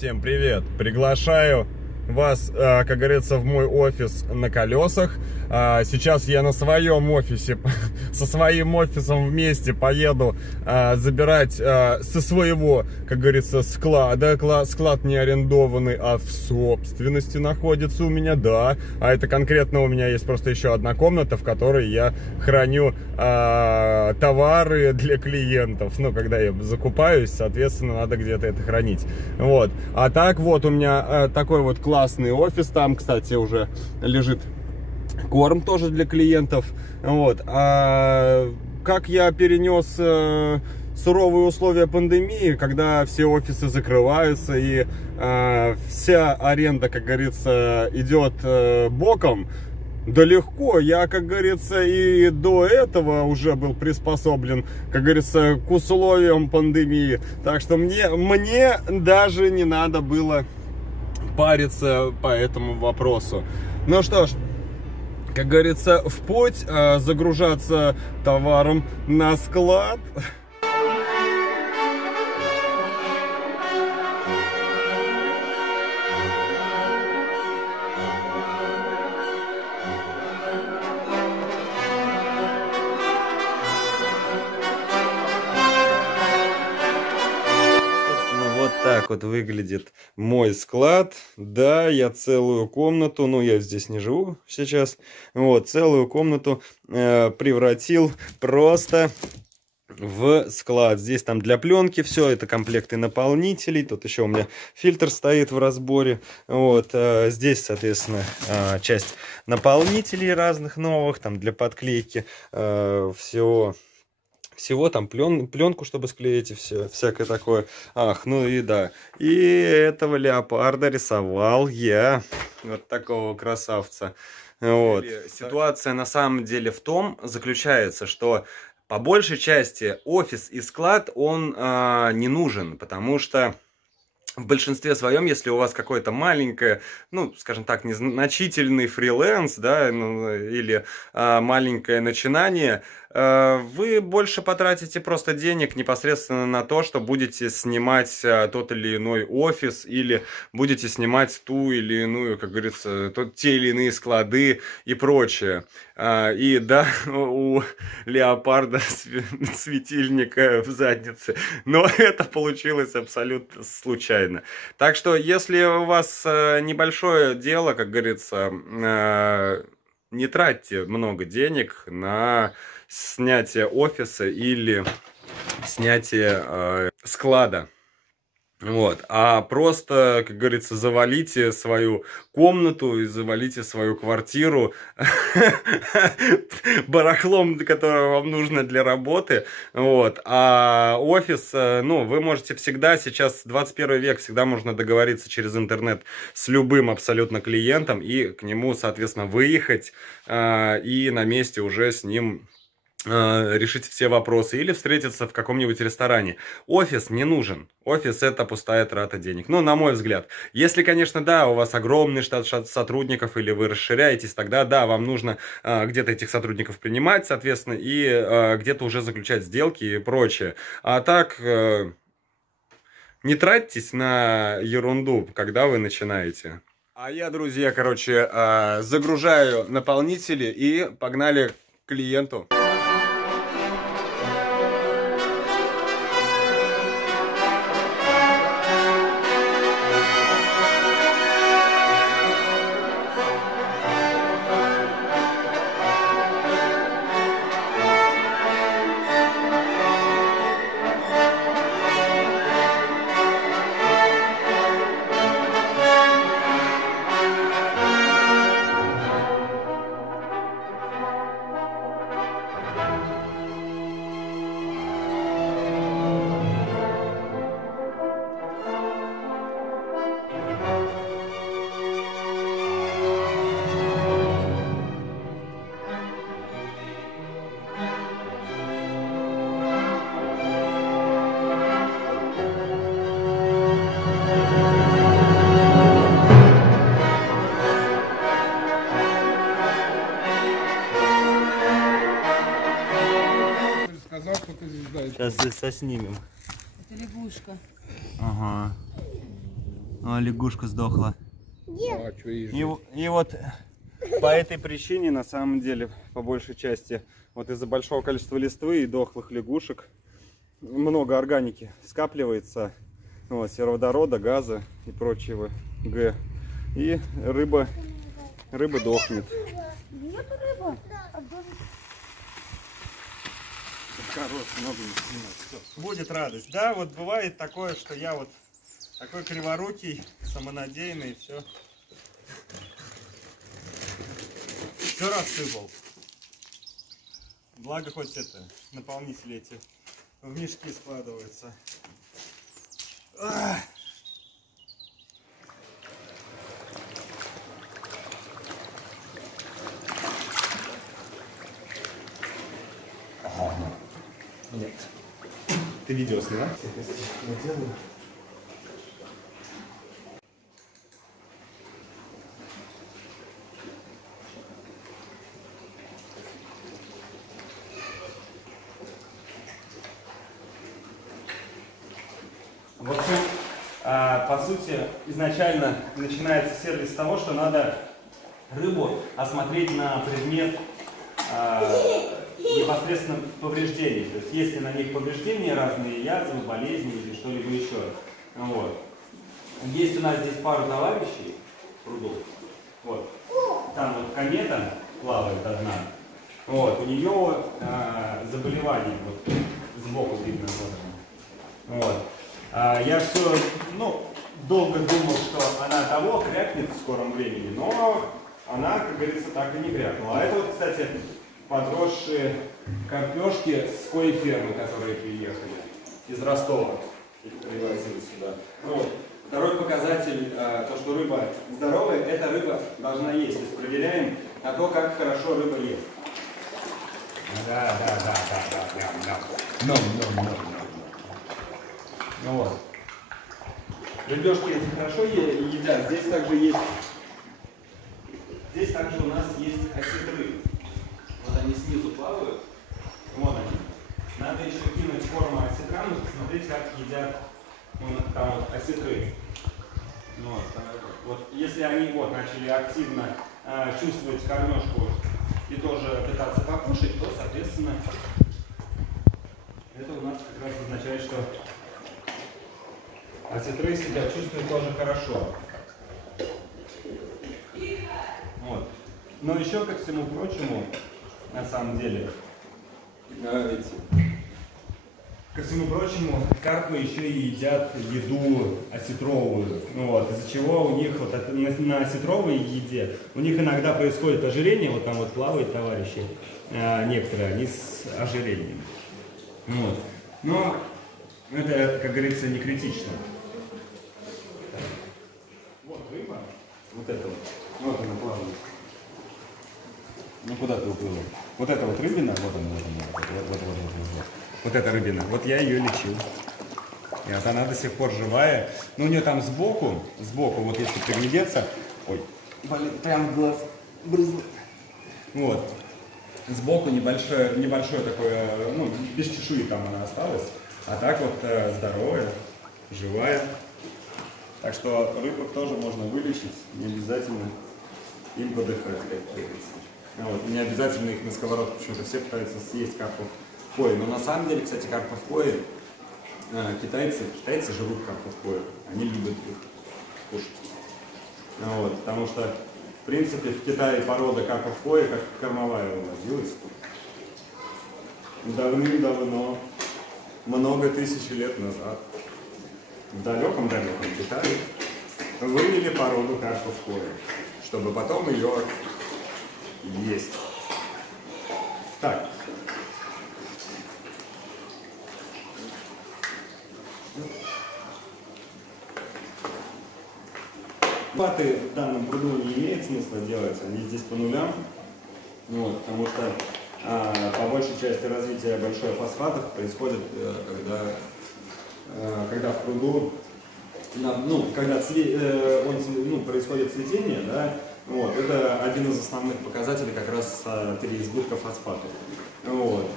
Всем привет! Приглашаю вас, как говорится, в мой офис на колесах. Сейчас я на своем офисе, со своим офисом вместе поеду забирать со своего, как говорится, склада. Склад не арендованный, а в собственности находится у меня, да. А это конкретно у меня есть просто еще одна комната, в которой я храню товары для клиентов. Ну, когда я закупаюсь, соответственно, надо где-то это хранить. Вот. А так вот у меня такой вот классный офис. Там, кстати, уже лежит корм тоже для клиентов. Вот. А как я перенес суровые условия пандемии, когда все офисы закрываются и вся аренда, как говорится, идет боком, да легко. Я, как говорится, и до этого уже был приспособлен, как говорится, к условиям пандемии. Так что мне даже не надо было париться по этому вопросу. Ну что ж, как говорится, в путь, загружаться товаром на склад. Вот так вот выглядит мой склад. Да, я целую комнату, ну я здесь не живу сейчас, вот, целую комнату превратил просто в склад. Здесь там для пленки все, это комплекты наполнителей. Тут еще у меня фильтр стоит в разборе. Вот, здесь, соответственно, часть наполнителей разных новых, там для подклейки всего там пленку, чтобы склеить и все, всякое такое. Ах, ну и да. И этого леопарда рисовал я. Вот такого красавца. Вот. Ситуация на самом деле в том заключается, что по большей части офис и склад, он не нужен, потому что в большинстве своем, если у вас какое-то маленькое, ну, скажем так, незначительный фриланс, да, ну, или маленькое начинание, вы больше потратите просто денег непосредственно на то, что будете снимать тот или иной офис, или будете снимать ту или иную, как говорится, те или иные склады и прочее. И да, у леопарда светильника в заднице, но это получилось абсолютно случайно. Так что, если у вас небольшое дело, как говорится, не тратьте много денег на снятие офиса или снятие склада. Вот, а просто, как говорится, завалите свою комнату и завалите свою квартиру барахлом, которое вам нужно для работы. Вот, а офис, ну, вы можете всегда, сейчас 21 век, всегда можно договориться через интернет с любым абсолютно клиентом и к нему, соответственно, выехать и на месте уже с ним решить все вопросы или встретиться в каком-нибудь ресторане. Офис не нужен. Офис — это пустая трата денег. Ну, на мой взгляд. Если, конечно, да, у вас огромный штат сотрудников или вы расширяетесь, тогда да, вам нужно где-то этих сотрудников принимать, соответственно, и где-то уже заключать сделки и прочее. А так, не тратьтесь на ерунду, когда вы начинаете. А я, друзья, короче, загружаю наполнители и погнали к клиенту. Сейчас соснимем. Это лягушка. Ага. лягушка сдохла. И вот по этой причине, на самом деле, по большей части, вот из-за большого количества листвы и дохлых лягушек, много органики скапливается, вот, сероводорода, газа и прочего Г. И рыба дохнет. Нету рыбы. Будет радость. Да, вот бывает такое, что я вот такой криворукий, самонадеянный, все рассыпал. Благо хоть это, наполнители эти в мешки складываются. Нет. Ты видео сняла? В общем, по сути, изначально начинается сервис с того, что надо рыбу осмотреть на предмет непосредственно повреждений. То есть, если на них повреждения, разные язвы, болезни или что-либо еще. Вот. Есть у нас здесь пару товарищей в пруду. Вот. Там вот комета плавает одна. Вот. У нее заболевание. Вот. Сбоку видно. Вот. Я все, долго думал, что она того крякнет в скором времени, но она, как говорится, так и не крякнула. А это вот, кстати, подросшие карпешки с коей фермы, которые приехали из Ростова. Их привозили сюда. Вот. Второй показатель, то, что рыба здоровая, эта рыба должна есть. То есть проверяем на то, как хорошо рыба ест. Да. Ну вот. Рыбешки эти хорошо едят. Здесь также есть. Здесь также у нас есть осетры. Вот они снизу плавают. Вон они. Надо еще кинуть форму осетрам и посмотреть, как едят там вот осетры. Вот. Если они начали активно чувствовать кормежку и тоже пытаться покушать, то, соответственно, это у нас как раз означает, что осетры себя чувствуют тоже хорошо. Вот. Но еще, ко всему прочему, на самом деле, ко всему прочему, карпы еще и едят еду осетровую. Вот, из-за чего у них вот на осетровой еде у них иногда происходит ожирение. Вот там вот плавают товарищи, некоторые, они с ожирением. Вот. Но это, как говорится, не критично. Вот рыба, вот эта вот она плавает. Ну куда ты уплыла? Вот эта вот рыбина, вот она. Вот эта рыбина, вот я ее лечил. И вот она до сих пор живая. Но у нее там сбоку, вот если приглядеться, ой, блин, прям в глаз брызнуло. Вот. Сбоку небольшое такое, без чешуи там она осталась. А так вот здоровая, живая. Так что рыбок тоже можно вылечить, не обязательно им подыхать, как говорится. Вот. Не обязательно их на сковородку, почему-то все пытаются съесть карпов кои. Но на самом деле, кстати, карпов кои, китайцы живут карпов кои, они любят их кушать. Вот. Потому что, в принципе, в Китае порода карпов кои как кормовая вывозилась. Давным-давно, много тысяч лет назад, в далеком Китае, вывели породу карпов кои, чтобы потом ее есть. Так. Фосфаты в данном пруду не имеет смысла делать, они здесь по нулям. Вот, потому что по большей части развития большой фосфатов происходит, когда в пруду, когда происходит цветение, да, вот, это один из основных показателей как раз переизбытка фосфатов. Вот.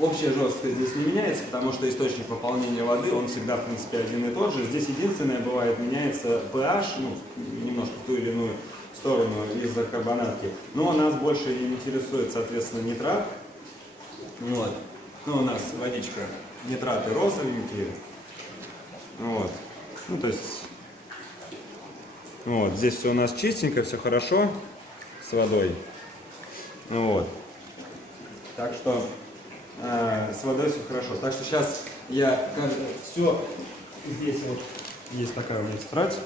Общая жесткость здесь не меняется, потому что источник пополнения воды, он всегда, в принципе, один и тот же. Здесь единственное, бывает, меняется pH, ну, немножко в ту или иную сторону из-за карбонатки. Но нас больше интересует, соответственно, нитрат. Вот. Ну, у нас водичка, нитраты розовенькие. Вот. Ну, то есть, вот, здесь все у нас чистенько, все хорошо с водой. Вот. Так что с водой все хорошо. Так что сейчас я все, здесь вот есть такая у меня тетрадь.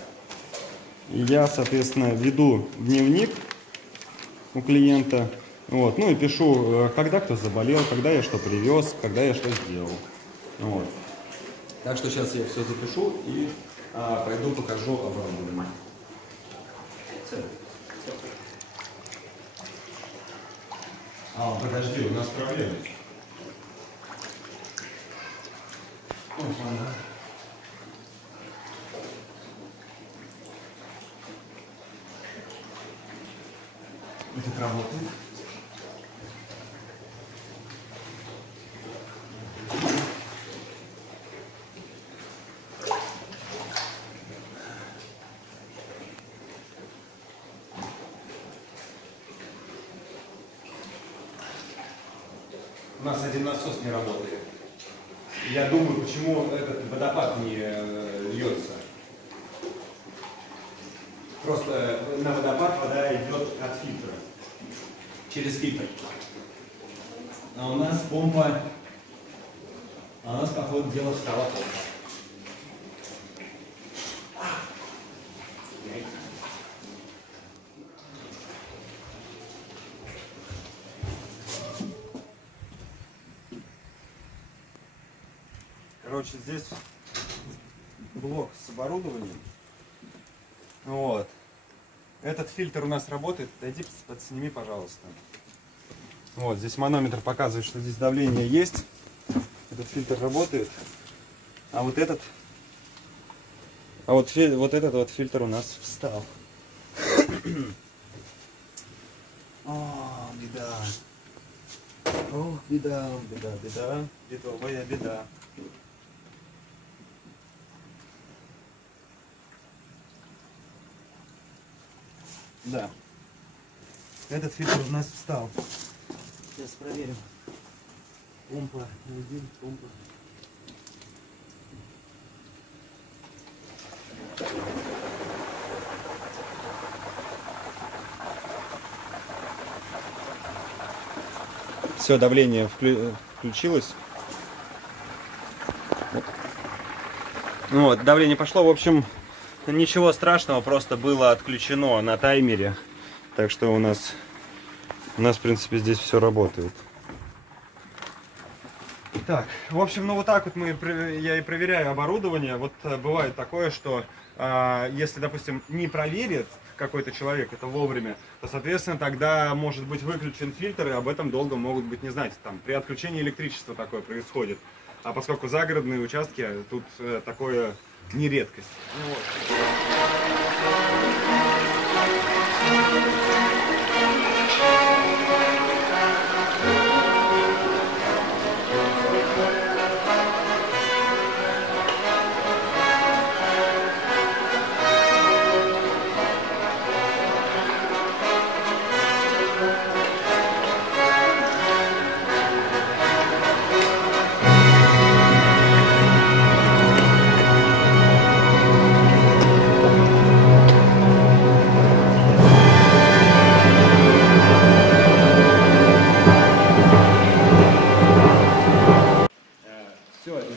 И я, соответственно, веду дневник у клиента. Вот. Ну и пишу, когда кто заболел, когда я что привез, когда я что сделал. Вот. Так что сейчас я все запишу и пойду покажу оборудование. Подожди, у нас проблемы. Это работает. У нас один насос не работает. Я думаю, почему этот водопад не льется. Просто на водопад вода идет от фильтра. Через фильтр. А у нас помпа. А у нас, по ходу дела, стала помпа. Короче, здесь блок с оборудованием. Вот. Этот фильтр у нас работает. Дойди, подсними, пожалуйста. Вот, здесь манометр показывает, что здесь давление есть. Этот фильтр работает. А вот этот... вот этот вот фильтр у нас встал. О, беда. Ох, беда, беда, беда. Бедовая беда. Да. Этот фильтр у нас встал. Сейчас проверим. Помпа, один, помпа. Все, давление включилось. Вот, давление пошло. В общем, ничего страшного, просто было отключено на таймере. Так что у нас в принципе, здесь все работает. Так, в общем, ну вот так вот я и проверяю оборудование. Вот бывает такое, что если, допустим, не проверит какой-то человек это вовремя, то, соответственно, тогда может быть выключен фильтр, и об этом долго могут быть не знать. Там при отключении электричества такое происходит. А поскольку загородные участки, тут такое не редкость. Вот.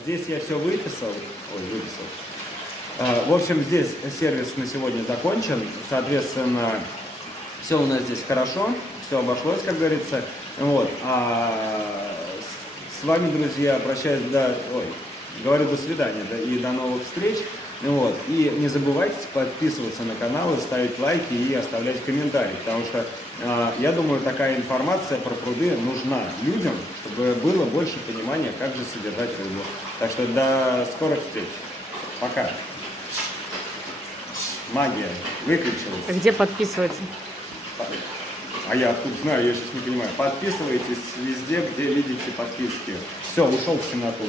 Здесь я все выписал. В общем, здесь сервис на сегодня закончен. Соответственно, все у нас здесь хорошо, все обошлось, как говорится. Вот. А с вами, друзья, прощаюсь говорю до свидания, и до новых встреч. Вот. И не забывайте подписываться на канал, ставить лайки и оставлять комментарии, потому что я думаю, такая информация про пруды нужна людям, чтобы было больше понимания, как же содержать рыбу. Так что до скорых встреч. Пока. Магия выключилась. Где подписываться? А я откуда знаю, я сейчас не понимаю. Подписывайтесь везде, где видите подписки. Все, ушел в темноту.